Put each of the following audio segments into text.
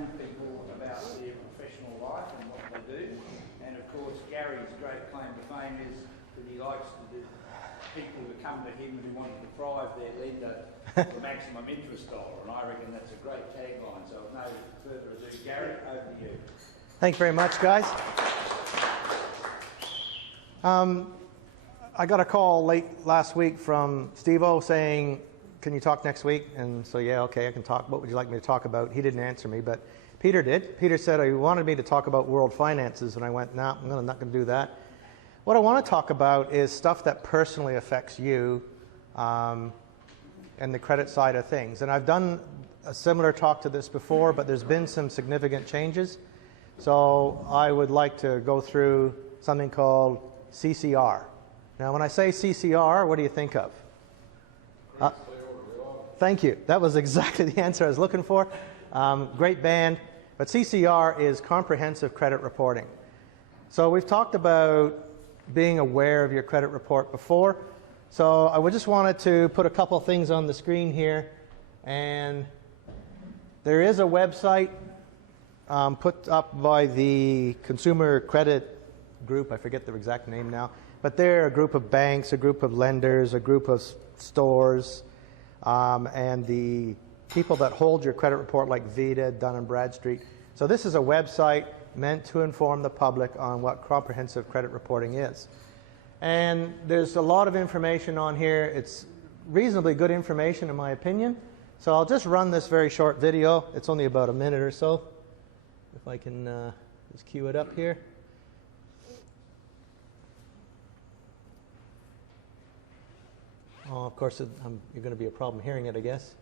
entertain people about their professional life and what they do. And of course, Gary's great claim to fame is that he likes people to come to him who want to deprive their lender of the maximum interest dollar. And I reckon that's a great tagline. So with no further ado, Gary, over to you. Thanks very much, guys. I got a call late last week from Steve-O saying, can you talk next week? And so, yeah, okay, I can talk. What would you like me to talk about? He didn't answer me, but Peter did. Peter said he wanted me to talk about world finances, and I went, nah, I'm not going to do that. What I want to talk about is stuff that personally affects you and the credit side of things. And I've done a similar talk to this before, but there's been some significant changes. So I would like to go through something called CCR. Now, when I say CCR, what do you think of? Thank you. That was exactly the answer I was looking for. Great band. But CCR is comprehensive credit reporting. So we've talked about being aware of your credit report before. So I just wanted to put a couple things on the screen here. And there is a website put up by the Consumer Credit Group. I forget the exact name now. But they're a group of banks, a group of lenders, a group of stores, and the people that hold your credit report like Vita, Dun & Bradstreet. So this is a website meant to inform the public on what comprehensive credit reporting is. And there's a lot of information on here. It's reasonably good information in my opinion. So I'll just run this very short video. It's only about a minute or so. If I can just cue it up here. Oh, of course, you're going to be a problem hearing it, I guess.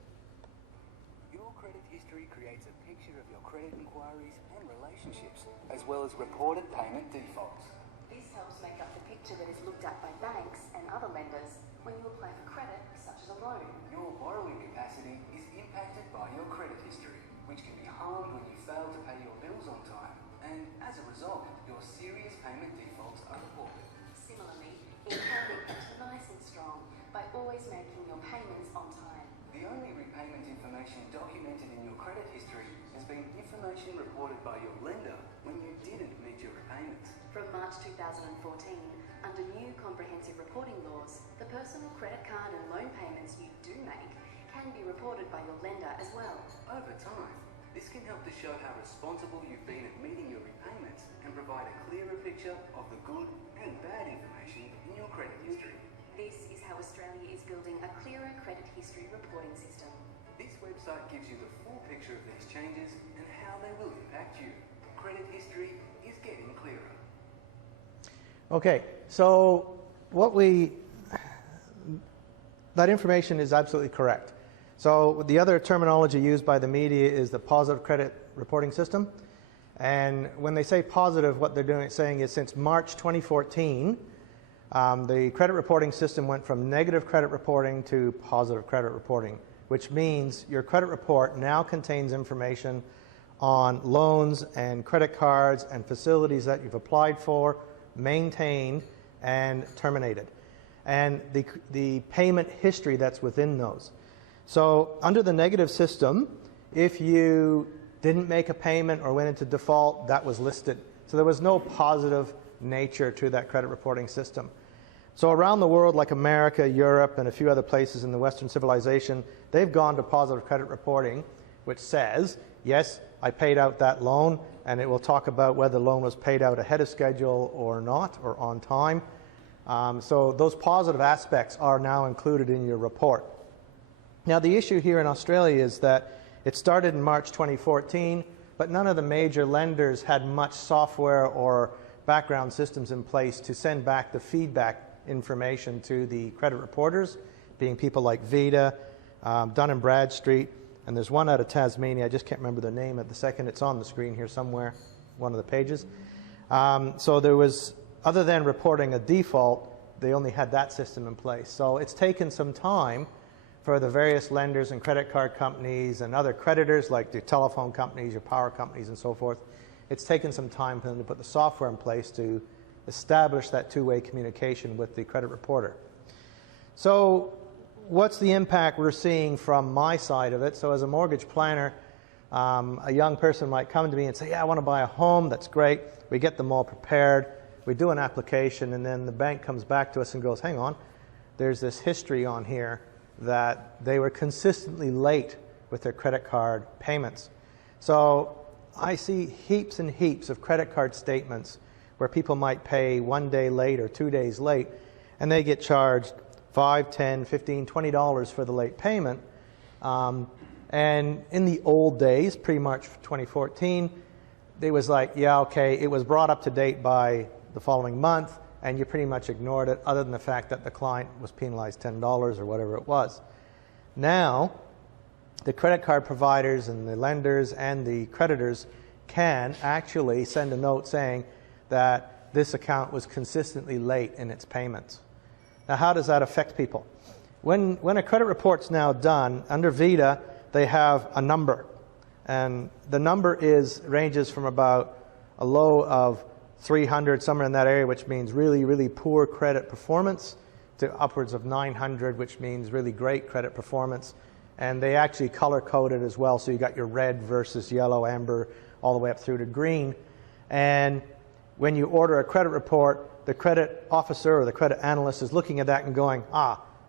Your credit history creates a picture of your credit inquiries and relationships, as well as reported payment defaults. This helps make up the picture that is looked at by banks and other lenders when you apply for credit, such as a loan. Your borrowing capacity is impacted by your credit history, which can be harmed when you fail to pay your bills on time. And as a result, your serious payment defaults are reported. Similarly, it can be kept nice and strong by always making your payments on time. The only repayment information documented in your credit history has been information reported by your lender when you didn't meet your repayments. From March 2014, under new comprehensive reporting laws, the personal credit card and loan payments you do make can be reported by your lender as well. Over time, this can help to show how responsible you've been at meeting your repayments and provide a clearer picture of the good and bad information in your credit history. This is how Australia is building a clearer credit history reporting system. This website gives you the full picture of these changes and how they will impact you. Credit history is getting clearer. Okay, so that information is absolutely correct. So the other terminology used by the media is the positive credit reporting system. And when they say positive, what they're saying is since March 2014, the credit reporting system went from negative credit reporting to positive credit reporting, which means your credit report now contains information on loans and credit cards and facilities that you've applied for, maintained, and terminated, and the payment history that's within those. So under the negative system, if you didn't make a payment or went into default, that was listed. So there was no positive nature to that credit reporting system. So around the world, like America, Europe, and a few other places in the Western civilization, they've gone to positive credit reporting, which says, yes, I paid out that loan, and it will talk about whether the loan was paid out ahead of schedule or not, or on time. So those positive aspects are now included in your report. Now the issue here in Australia is that it started in March 2014, but none of the major lenders had much software or background systems in place to send back the feedback information to the credit reporters, being people like Vita, Dun & Bradstreet, and there's one out of Tasmania. I just can't remember the name at the second. It's on the screen here somewhere, one of the pages. So there was, other than reporting a default, they only had that system in place. So it's taken some time for the various lenders and credit card companies and other creditors like the telephone companies, your power companies, and so forth. It's taken some time for them to put the software in place to establish that two-way communication with the credit reporter. So what's the impact we're seeing from my side of it? So as a mortgage planner, A young person might come to me and say, yeah, I want to buy a home. That's great. We get them all prepared. We do an application, and then the bank comes back to us and goes, hang on, there's this history on here that they were consistently late with their credit card payments. So I see heaps and heaps of credit card statements where people might pay 1 day late or 2 days late, and they get charged $5, $10, $15, $20 for the late payment. And in the old days, pre-March 2014, it was like, yeah, okay, it was brought up to date by the following month, and you pretty much ignored it, other than the fact that the client was penalized $10 or whatever it was. Now, the credit card providers and the lenders and the creditors can actually send a note saying that this account was consistently late in its payments. Now, how does that affect people? When a credit report's now done, under VITA, they have a number. And the number ranges from about a low of 300, somewhere in that area, which means really, really poor credit performance, to upwards of 900, which means really great credit performance. And they actually color-code it as well, so you got your red versus yellow, amber, all the way up through to green. And when you order a credit report, the credit officer or the credit analyst is looking at that and going,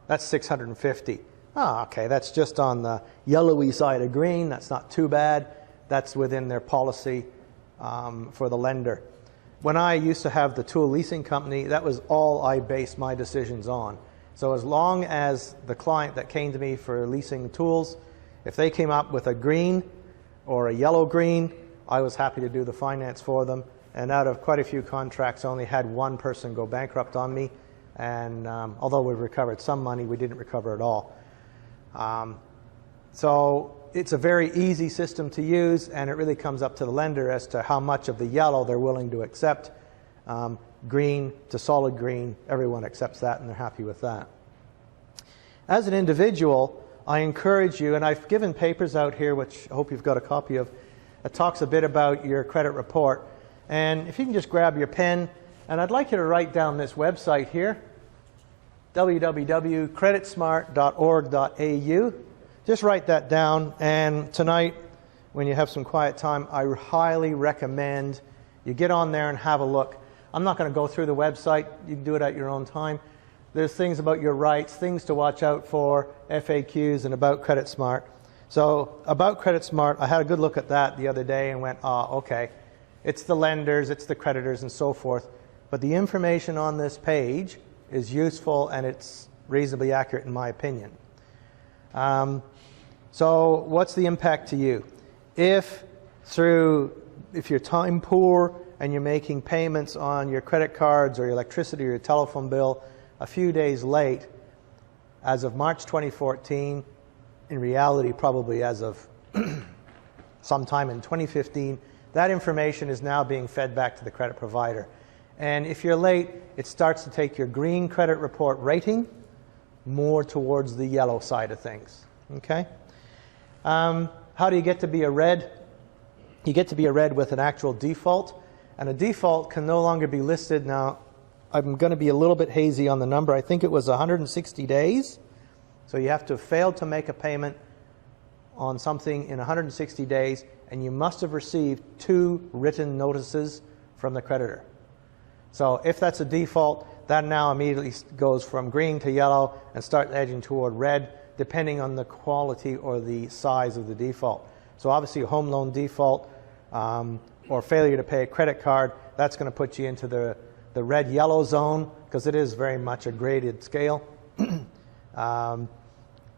that's 650. Okay, that's just on the yellowy side of green. That's not too bad. That's within their policy for the lender. When I used to have the tool leasing company, that was all I based my decisions on. So as long as the client that came to me for leasing tools, if they came up with a green or a yellow-green, I was happy to do the finance for them. And out of quite a few contracts, I only had one person go bankrupt on me. And although we recovered some money, we didn't recover at all. So it's a very easy system to use, and it really comes up to the lender as to how much of the yellow they're willing to accept. Green to solid green, everyone accepts that, and they're happy with that. As an individual, I encourage you, and I've given papers out here, which I hope you've got a copy of, that talks a bit about your credit report. And if you can just grab your pen, and I'd like you to write down this website here, www.creditsmart.org.au. Just write that down, and tonight, when you have some quiet time, I highly recommend you get on there and have a look. I'm not going to go through the website. You can do it at your own time. There's things about your rights, things to watch out for, FAQs, and about Credit Smart. So about Credit Smart, I had a good look at that the other day and went, okay, it's the lenders, it's the creditors, and so forth. But the information on this page is useful, and it's reasonably accurate in my opinion. So what's the impact to you? If you're time poor and you're making payments on your credit cards or your electricity or your telephone bill a few days late, as of March 2014, in reality probably as of sometime in 2015, that information is now being fed back to the credit provider. And if you're late, it starts to take your green credit report rating more towards the yellow side of things. Okay? How do you get to be a red? You get to be a red with an actual default, and a default can no longer be listed. Now, I'm going to be a little bit hazy on the number. I think it was 160 days. So you have to have failed to make a payment on something in 160 days, and you must have received 2 written notices from the creditor. So if that's a default, that now immediately goes from green to yellow and starts edging toward red, depending on the quality or the size of the default. So obviously a home loan default or failure to pay a credit card, that's going to put you into the red-yellow zone, because it is very much a graded scale. And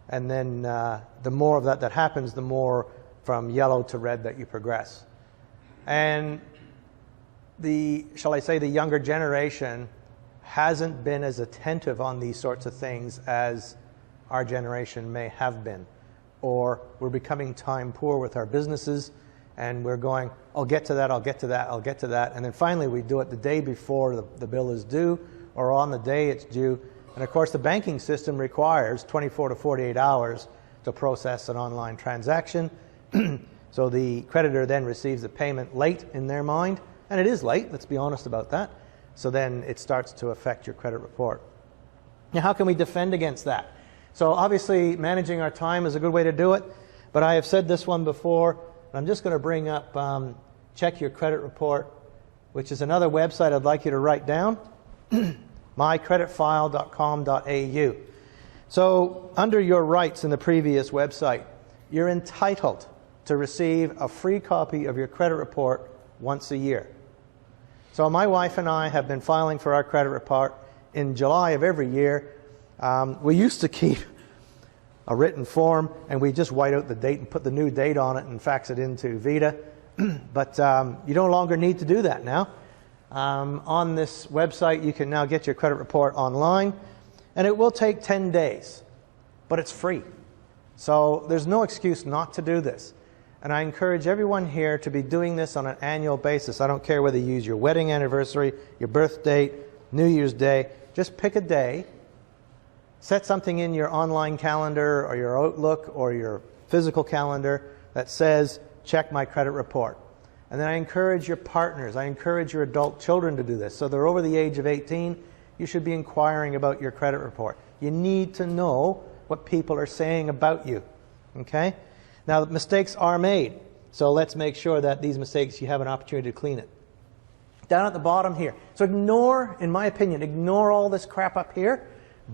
then the more of that happens, the more from yellow to red that you progress. And shall I say, the younger generation hasn't been as attentive on these sorts of things as our generation may have been. Or we're becoming time poor with our businesses, and we're going, I'll get to that, I'll get to that, I'll get to that. And then finally we do it the day before the bill is due, or on the day it's due. And of course the banking system requires 24 to 48 hours to process an online transaction. So the creditor then receives the payment late in their mind, and it is late, let's be honest about that. So then it starts to affect your credit report. Now, how can we defend against that? So obviously managing our time is a good way to do it, but I have said this one before, I'm just going to bring up Check Your Credit Report, which is another website I'd like you to write down, mycreditfile.com.au. So under your rights in the previous website, you're entitled to receive a free copy of your credit report once a year. So my wife and I have been filing for our credit report in July of every year. We used to keep a written form, and we just white out the date and put the new date on it and fax it into Vita. But you no longer need to do that now. On this website, you can now get your credit report online, and it will take 10 days, but it's free. So there's no excuse not to do this. And I encourage everyone here to be doing this on an annual basis. I don't care whether you use your wedding anniversary, your birth date, New Year's Day. Just pick a day, set something in your online calendar or your Outlook or your physical calendar that says, check my credit report. And then I encourage your partners, I encourage your adult children to do this. So they're over the age of 18, you should be inquiring about your credit report. You need to know what people are saying about you, okay? Now, mistakes are made, so let's make sure that these mistakes, you have an opportunity to clean it. Down at the bottom here. So ignore, in my opinion, ignore all this crap up here.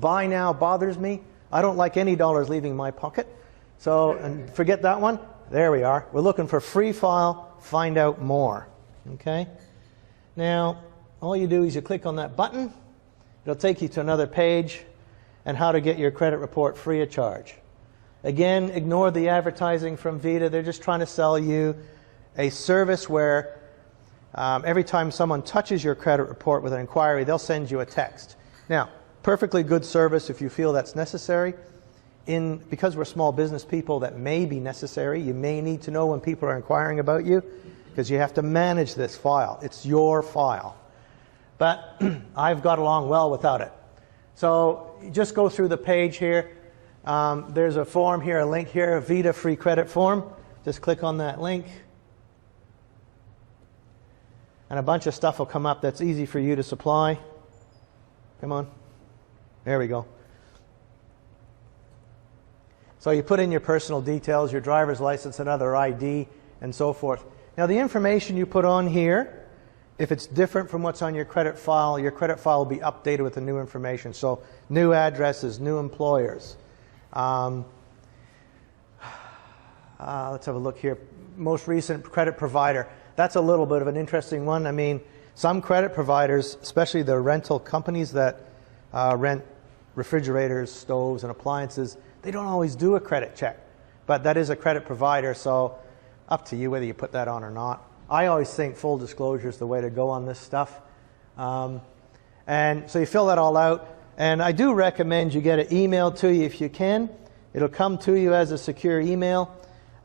Buy now bothers me. I don't like any dollars leaving my pocket. So, and forget that one. There we are. We're looking for free file, find out more. Okay? Now, all you do is you click on that button. It'll take you to another page and how to get your credit report free of charge. Again, ignore the advertising from Vita. They're just trying to sell you a service where every time someone touches your credit report with an inquiry, they'll send you a text. Now, perfectly good service if you feel that's necessary. Because we're small business people, that may be necessary. You may need to know when people are inquiring about you because you have to manage this file. It's your file. But I've got along well without it. So you just go through the page here. There's a form here, a link here, a Vita free credit form. Just click on that link. And a bunch of stuff will come up that's easy for you to supply. Come on. There we go. So you put in your personal details, your driver's license, another ID, and so forth. Now the information you put on here, if it's different from what's on your credit file will be updated with the new information. So new addresses, new employers. Let's have a look here. Most recent credit provider. That's a little bit of an interesting one. I mean, some credit providers, especially the rental companies that rent refrigerators, stoves, and appliances, they don't always do a credit check. But that is a credit provider, so up to you whether you put that on or not. I always think full disclosure is the way to go on this stuff. And so you fill that all out. And I do recommend you get it emailed to you if you can. It'll come to you as a secure email.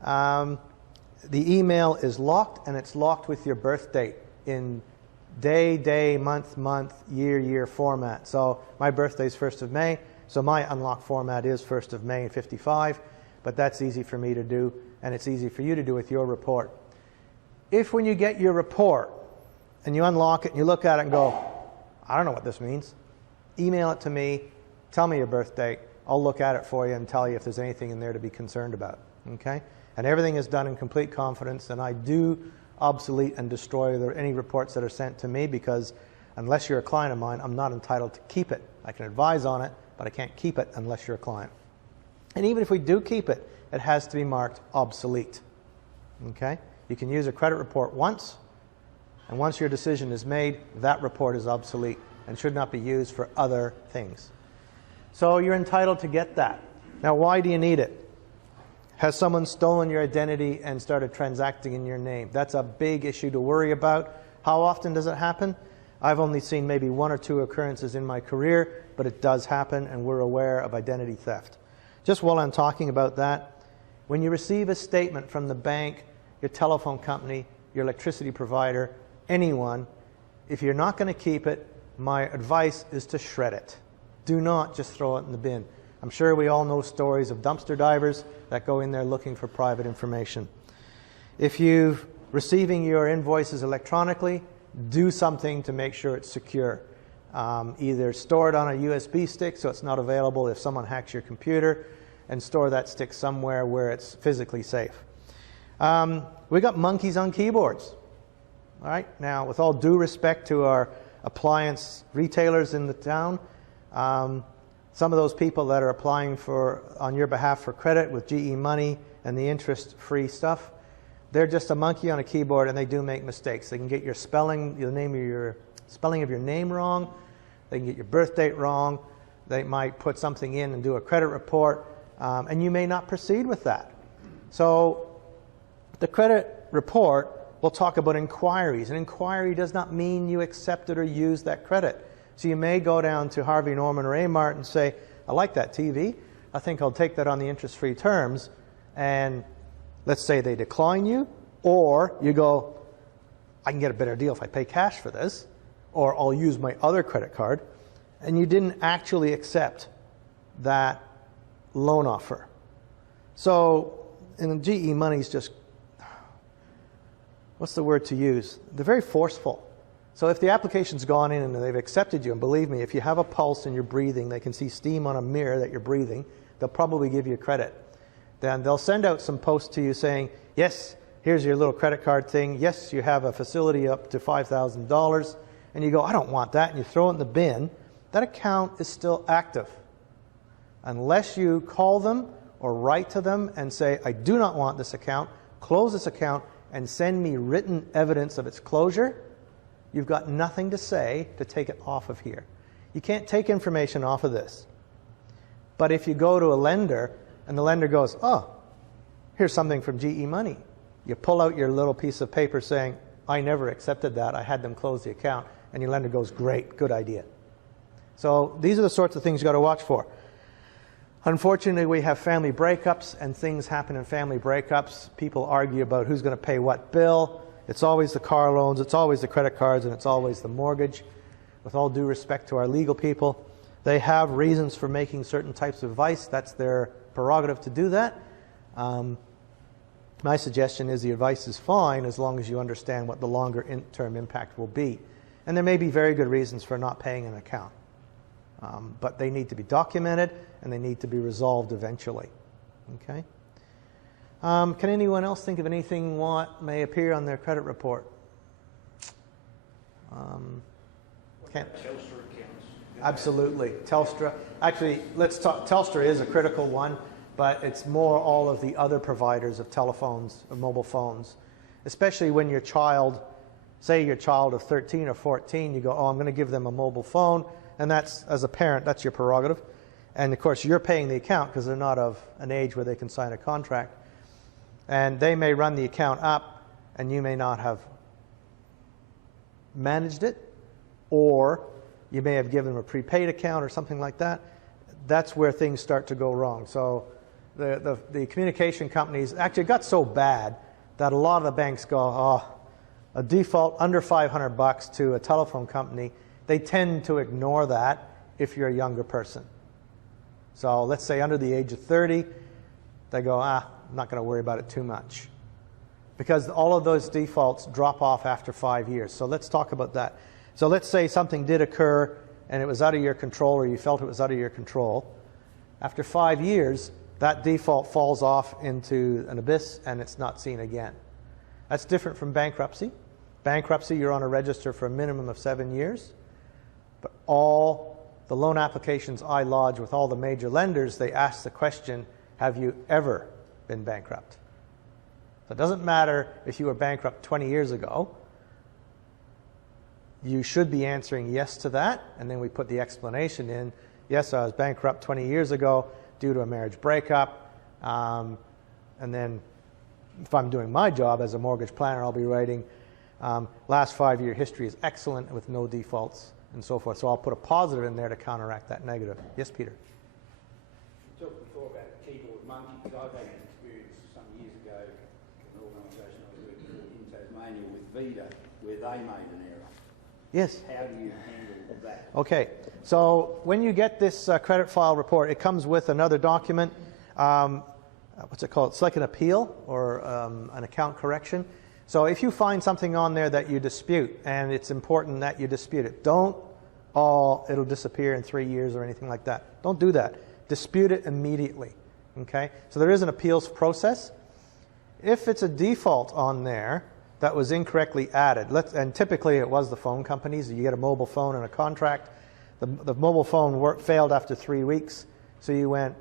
The email is locked, and it's locked with your birth date in day, month, year format. So my birthday is 1st of May, so my unlocked format is 1st of May 55, but that's easy for me to do, and it's easy for you to do with your report. If when you get your report and you unlock it and you look at it and go, I don't know what this means, email it to me, tell me your birth date, I'll look at it for you and tell you if there's anything in there to be concerned about, okay? And everything is done in complete confidence, and I do obsolete and destroy any reports that are sent to me because unless you're a client of mine, I'm not entitled to keep it. I can advise on it, but I can't keep it unless you're a client. And even if we do keep it, it has to be marked obsolete, okay? You can use a credit report once, and once your decision is made, that report is obsolete and should not be used for other things. So you're entitled to get that. Now, why do you need it? Has someone stolen your identity and started transacting in your name? That's a big issue to worry about. How often does it happen? I've only seen maybe 1 or 2 occurrences in my career, but it does happen, and we're aware of identity theft. Just while I'm talking about that, when you receive a statement from the bank, your telephone company, your electricity provider, anyone, if you're not going to keep it, my advice is to shred it. Do not just throw it in the bin. I'm sure we all know stories of dumpster divers that go in there looking for private information. If you're receiving your invoices electronically, do something to make sure it's secure. Either store it on a USB stick so it's not available if someone hacks your computer, and store that stick somewhere where it's physically safe. We got monkeys on keyboards. All right. Now, with all due respect to our appliance retailers in the town, some of those people that are applying on your behalf for credit with GE money and the interest-free stuff, they're just a monkey on a keyboard, and they do make mistakes. They can get your spelling of your name wrong. They can get your birth date wrong. They might put something in and do a credit report, and you may not proceed with that. So the credit report will talk about inquiries. An inquiry does not mean you accepted or used that credit. So you may go down to Harvey Norman or Amart and say, I like that TV. I think I'll take that on the interest-free terms. And let's say they decline you, or you go, I can get a better deal if I pay cash for this, or I'll use my other credit card, and you didn't actually accept that loan offer. So, and GE money's just, what's the word to use? They're very forceful. So if the application's gone in and they've accepted you, and believe me, if you have a pulse and you're breathing, they can see steam on a mirror that you're breathing, they'll probably give you credit. Then they'll send out some posts to you saying, yes, here's your little credit card thing. Yes, you have a facility up to $5,000. And you go, I don't want that. And you throw it in the bin. That account is still active. Unless you call them or write to them and say, I do not want this account, close this account, and send me written evidence of its closure, you've got nothing to say to take it off of here. You can't take information off of this. But if you go to a lender and the lender goes, oh, here's something from GE Money, you pull out your little piece of paper saying, I never accepted that, I had them close the account, and your lender goes, great, good idea. So these are the sorts of things you've got to watch for. Unfortunately, we have family breakups, and things happen in family breakups. People argue about who's going to pay what bill. It's always the car loans, it's always the credit cards, and it's always the mortgage. With all due respect to our legal people, they have reasons for making certain types of advice. That's their prerogative to do that. My suggestion is the advice is fine as long as you understand what the longer term impact will be. And there may be very good reasons for not paying an account. But they need to be documented, and they need to be resolved eventually. Okay? Can anyone else think of anything what may appear on their credit report? Telstra accounts. Absolutely. Telstra. Actually, let's talk. Telstra is a critical one, but it's more all of the other providers of telephones, of mobile phones. Especially when your child, say your child of 13 or 14, you go, oh, I'm going to give them a mobile phone, and that's, as a parent, that's your prerogative. And of course, you're paying the account because they're not of an age where they can sign a contract. And they may run the account up, and you may not have managed it, or you may have given them a prepaid account or something like that. That's where things start to go wrong. So the communication companies, actually it got so bad that a lot of the banks go, oh, a default under $500 to a telephone company, they tend to ignore that if you're a younger person. So let's say under the age of 30, they go, I'm not going to worry about it too much. Because all of those defaults drop off after 5 years. So let's talk about that. So let's say something did occur and it was out of your control, or you felt it was out of your control. After 5 years, that default falls off into an abyss and it's not seen again. That's different from bankruptcy. Bankruptcy, you're on a register for a minimum of 7 years. But all the loan applications I lodge with all the major lenders, they ask the question, have you ever been bankrupt? So it doesn't matter if you were bankrupt 20 years ago. You should be answering yes to that, and then we put the explanation in. Yes, I was bankrupt 20 years ago due to a marriage breakup. And then if I'm doing my job as a mortgage planner, I'll be writing, last 5-year history is excellent with no defaults and so forth. So I'll put a positive in there to counteract that negative. Yes, Peter? You talked before about the keyboard monkey, because I've had an experience some years ago in an organisation I was working for in Tasmania with Vida, where they made an error. Yes. How do you handle that? Okay. So when you get this credit file report, it comes with another document. What's it called? It's like an appeal or an account correction. So if you find something on there that you dispute, and it's important that you dispute it, don't, it'll disappear in 3 years or anything like that. Don't do that. Dispute it immediately. Okay? So there is an appeals process. if it's a default on there that was incorrectly added, and typically it was the phone companies, you get a mobile phone and a contract, the mobile phone failed after 3 weeks, so you went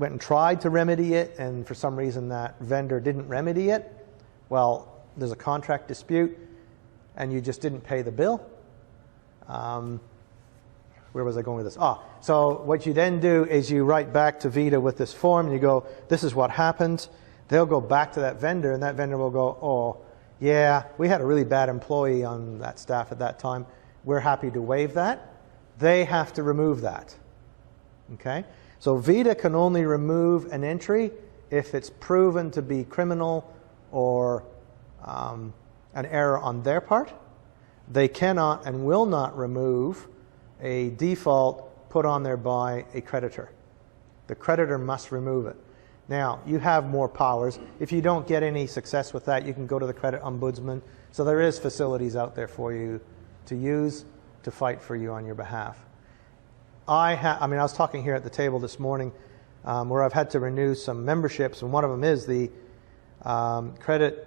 and tried to remedy it, and for some reason that vendor didn't remedy it. Well, there's a contract dispute, and you just didn't pay the bill. Where was I going with this? So what you then do is you write back to Vita with this form, and you go, this is what happened. They'll go back to that vendor, and that vendor will go, oh, yeah, we had a really bad employee on that staff at that time. We're happy to waive that. They have to remove that. Okay? So Vita can only remove an entry if it's proven to be criminal or an error on their part. They cannot and will not remove a default put on there by a creditor. The creditor must remove it. Now, you have more powers. If you don't get any success with that, you can go to the credit ombudsman. So there is facilities out there for you to use to fight for you on your behalf. I was talking here at the table this morning where I've had to renew some memberships, and one of them is the Credit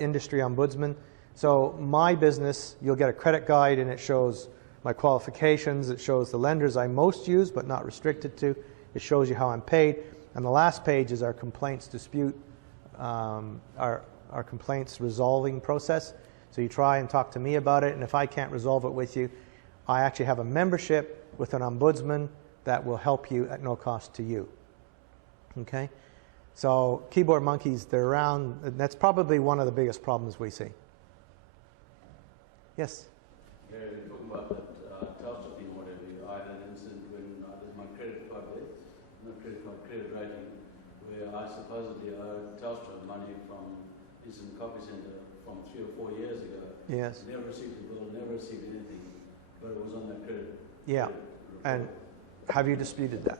Industry Ombudsman. So my business, you'll get a credit guide, and it shows my qualifications. It shows the lenders I most use but not restricted to. It shows you how I'm paid. And the last page is our complaints dispute, our complaints resolving process. So you try and talk to me about it, and if I can't resolve it with you, I actually have a membership with an ombudsman that will help you at no cost to you. Okay? So keyboard monkeys, they're around. That's probably one of the biggest problems we see. Yes? Yeah, you're talking about that Telstra thing, whatever. I had an incident when I did my credit card there, not credit card, credit rating, where I supposedly owed Telstra money from Eastern Copy Centre from 3 or 4 years ago. Yes. Never received a bill, never received anything, but it was on that credit. Yeah. And have you disputed that?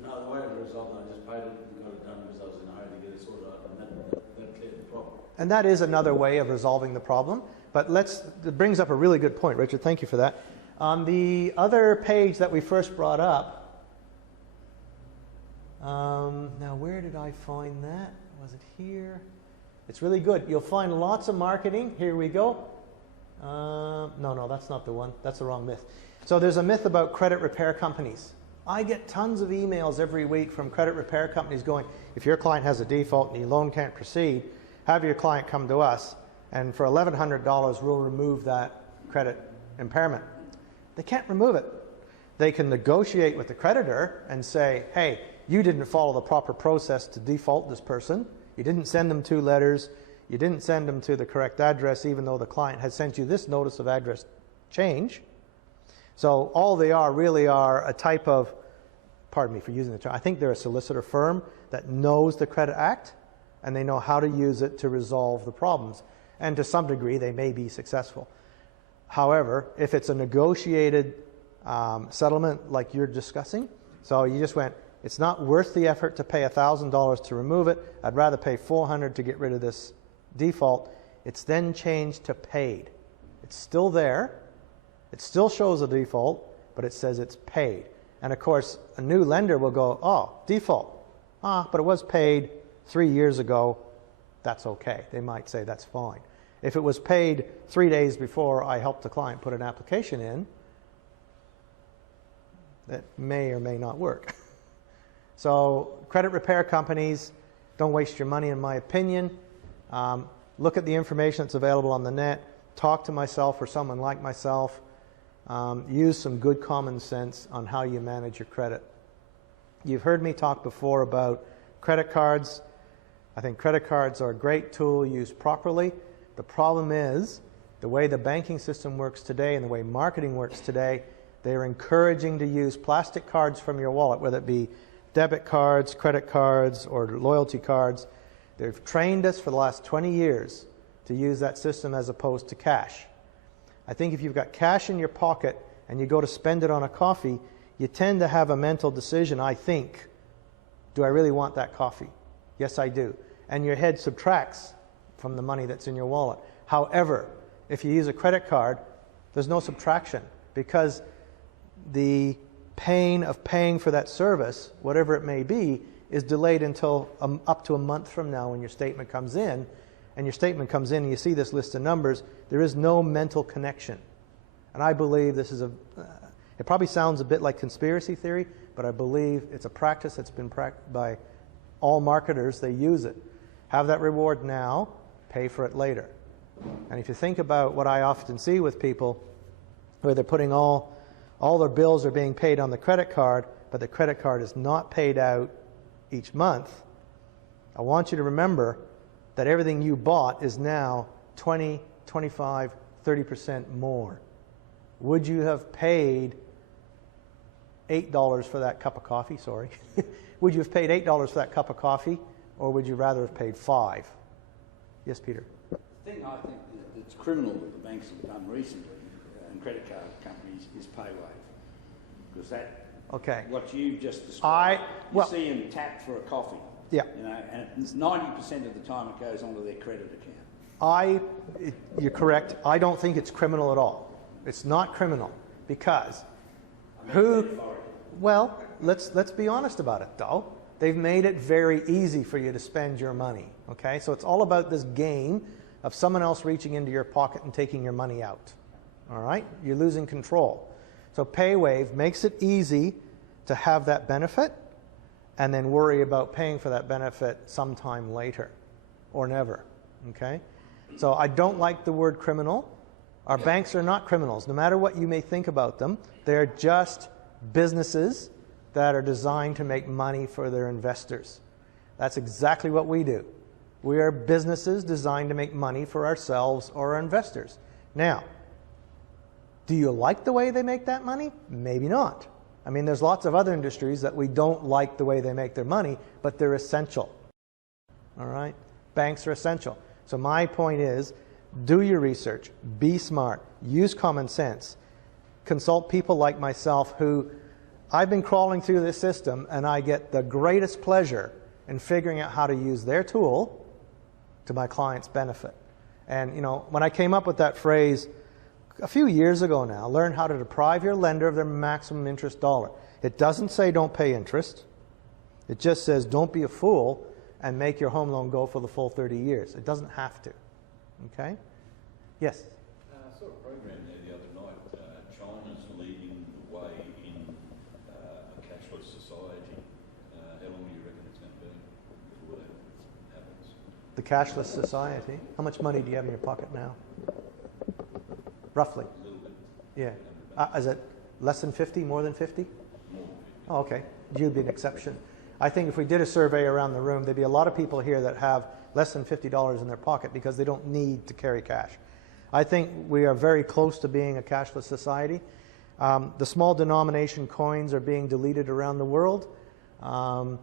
No, the way it resolved, I just paid it and got it done because I was in a hurry to get it sorted out, and that cleared the problem. And that is another way of resolving the problem. But it brings up a really good point, Richard. Thank you for that. On the other page that we first brought up, now where did I find that? Was it here? It's really good. You'll find lots of marketing. Here we go. No, that's not the one. That's the wrong myth. So there's a myth about credit repair companies. I get tons of emails every week from credit repair companies going, if your client has a default and your loan can't proceed, have your client come to us, and for $1,100 we'll remove that credit impairment. They can't remove it. They can negotiate with the creditor and say, hey, you didn't follow the proper process to default this person. You didn't send them 2 letters. You didn't send them to the correct address, even though the client has sent you this notice of address change. So all they really are a type of, pardon me for using the term, I think they're a solicitor firm that knows the Credit Act, and they know how to use it to resolve the problems. And to some degree, they may be successful. However, if it's a negotiated settlement like you're discussing, so you just went, it's not worth the effort to pay $1,000 to remove it. I'd rather pay $400 to get rid of this default. It's then changed to paid. It's still there. It still shows a default, but it says it's paid. And of course, a new lender will go, oh, default. But it was paid 3 years ago. That's okay. They might say that's fine. If it was paid 3 days before I helped the client put an application in, that may or may not work. So credit repair companies, don't waste your money in my opinion. Look at the information that's available on the net. Talk to myself or someone like myself. Use some good common sense on how you manage your credit. You've heard me talk before about credit cards. I think credit cards are a great tool used properly. The problem is the way the banking system works today and the way marketing works today, they're encouraging to use plastic cards from your wallet, whether it be debit cards, credit cards, or loyalty cards. They've trained us for the last 20 years to use that system as opposed to cash. I think if you've got cash in your pocket and you go to spend it on a coffee, you tend to have a mental decision, I think, do I really want that coffee? Yes, I do. And your head subtracts from the money that's in your wallet. However, if you use a credit card, there's no subtraction because the pain of paying for that service, whatever it may be, is delayed until up to a month from now when your statement comes in. And your statement comes in and you see this list of numbers, there is no mental connection. And I believe this is it probably sounds a bit like conspiracy theory, but I believe it's a practice that's been practiced by all marketers. They use it. Have that reward now, pay for it later. And if you think about what I often see with people, where they're putting all their bills are being paid on the credit card, but the credit card is not paid out each month, I want you to remember that everything you bought is now 20, 25, 30% more. Would you have paid $8 for that cup of coffee? Sorry. Would you have paid $8 for that cup of coffee, or would you rather have paid $5? Yes, Peter. The thing I think that's criminal that the banks have done recently, and credit card companies, is pay wave. Because that, what you just described, you see them tapped for a coffee. Yeah. You know, and 90% of the time it goes onto their credit account. You're correct. I don't think it's criminal at all. It's not criminal because well, let's be honest about it though. They've made it very easy for you to spend your money. Okay, so it's all about this game of someone else reaching into your pocket and taking your money out. All right, you're losing control. So PayWave makes it easy to have that benefit, and then worry about paying for that benefit sometime later or never. Okay, so I don't like the word criminal. Our banks are not criminals. No matter what you may think about them, they're just businesses that are designed to make money for their investors. That's exactly what we do. We are businesses designed to make money for ourselves or our investors. Now, do you like the way they make that money? Maybe not. I mean, there's lots of other industries that we don't like the way they make their money, but they're essential. All right? Banks are essential. So my point is, do your research, be smart, use common sense, consult people like myself who I've been crawling through this system, and I get the greatest pleasure in figuring out how to use their tool to my client's benefit. And, you know, when I came up with that phrase a few years ago now, learn how to deprive your lender of their maximum interest dollar. It doesn't say don't pay interest. It just says don't be a fool and make your home loan go for the full 30 years. It doesn't have to. Okay? Yes? I saw a program there the other night. China's leading the way in a cashless society. How long do you reckon it's going to be before that happens? The cashless society. How much money do you have in your pocket now? Roughly. A little bit. Yeah. Is it less than 50, more than 50? More than 50. Oh, okay. You'd be an exception. I think if we did a survey around the room, there'd be a lot of people here that have less than $50 in their pocket because they don't need to carry cash. I think we are very close to being a cashless society. The small denomination coins are being deleted around the world. In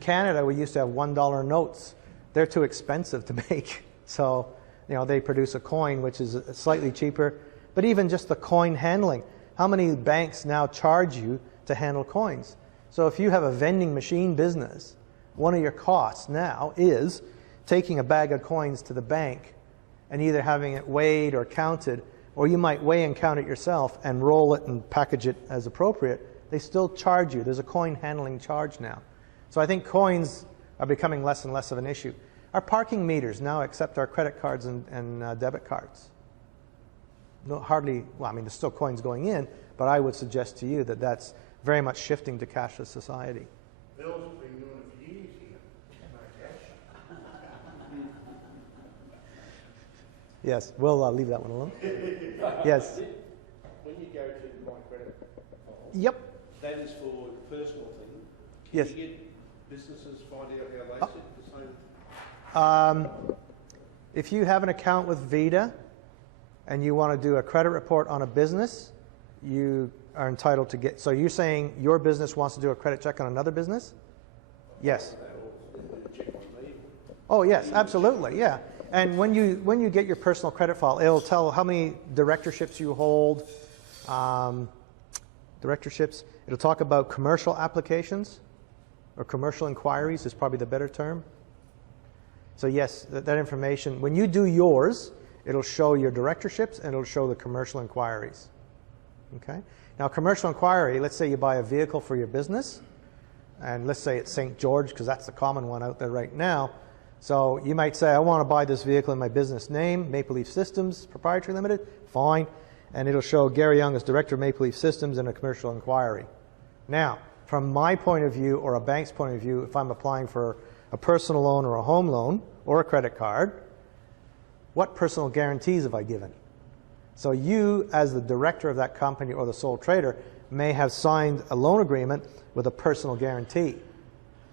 Canada, we used to have $1 notes. They're too expensive to make. So, you know, they produce a coin which is slightly cheaper. But even just the coin handling, how many banks now charge you to handle coins? So if you have a vending machine business, one of your costs now is taking a bag of coins to the bank and either having it weighed or counted, or you might weigh and count it yourself and roll it and package it as appropriate. They still charge you. There's a coin handling charge now. So I think coins are becoming less and less of an issue. Our parking meters now accept our credit cards and debit cards. No, hardly, well, I mean, there's still coins going in, but I would suggest to you that that's very much shifting to cashless society. Bill's been doing it for years here. No cash. Yes, we'll leave that one alone. Yes. When you go to my credit file, Yep. that is for personal thing. Yes. Can you get businesses find out how they set the same? If you have an account with Vita and you want to do a credit report on a business, you are entitled to get. So you're saying your business wants to do a credit check on another business? Yes. Oh yes, absolutely, yeah. And when you get your personal credit file, it'll tell how many directorships you hold. Directorships. It'll talk about commercial applications, or commercial inquiries is probably the better term. So yes, that information, when you do yours, it'll show your directorships and it'll show the commercial inquiries. Okay? Now, commercial inquiry, let's say you buy a vehicle for your business. and let's say it's St. George, because that's the common one out there right now. So you might say, I want to buy this vehicle in my business name, Maple Leaf Systems, Proprietary Limited, fine. And it'll show Gary Young as Director of Maple Leaf Systems in a commercial inquiry. Now, from my point of view or a bank's point of view, if I'm applying for a personal loan or a home loan or a credit card, what personal guarantees have I given? So you, as the director of that company or the sole trader, may have signed a loan agreement with a personal guarantee.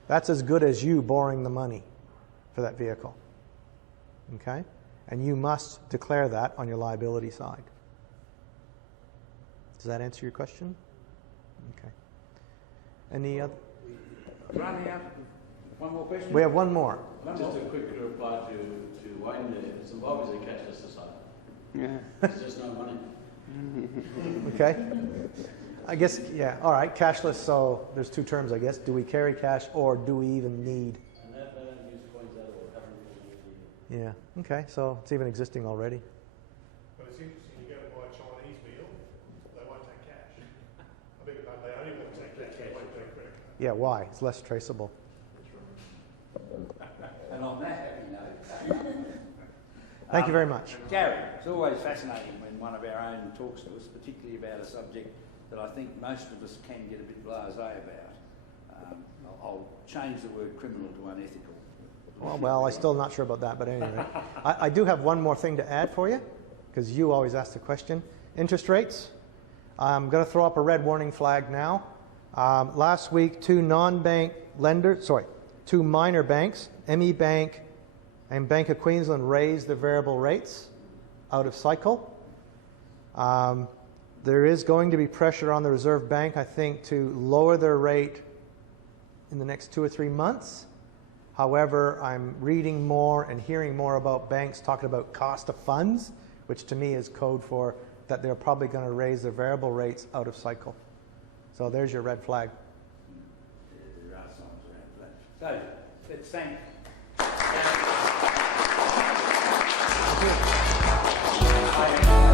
That's as good as you borrowing the money for that vehicle. Okay? And you must declare that on your liability side. Does that answer your question? Okay. Any other? Running out. One more question? We have one more. Just a quick reply to Wayne there. It's obviously a cashless society. Yeah. There's just no money. Okay. I guess, yeah, all right, cashless, so there's two terms, I guess. Do we carry cash or do we even need? And they don't use coins at all, haven't really. Yeah, okay, so it's even existing already. But it's interesting, you go to buy a Chinese meal, they won't take cash. I beg your pardon, they only want to take cash, they won't take credit card. Yeah, why? It's less traceable. And on that happy note. Thank you very much. Gary, it's always fascinating when one of our own talks to us, particularly about a subject that I think most of us can get a bit blasé about. I'll change the word criminal to unethical. Well, I'm still not sure about that, but anyway. I do have one more thing to add for you, because you always ask the question. Interest rates. I'm going to throw up a red warning flag now. Last week, two minor banks, ME Bank and Bank of Queensland, raised their variable rates out of cycle. There is going to be pressure on the Reserve Bank, I think, to lower their rate in the next 2 or 3 months. However, I'm reading more and hearing more about banks talking about cost of funds, which to me is code for that they're probably going to raise their variable rates out of cycle. So there's your red flag. There are signs around that. So let's thank. Thank you.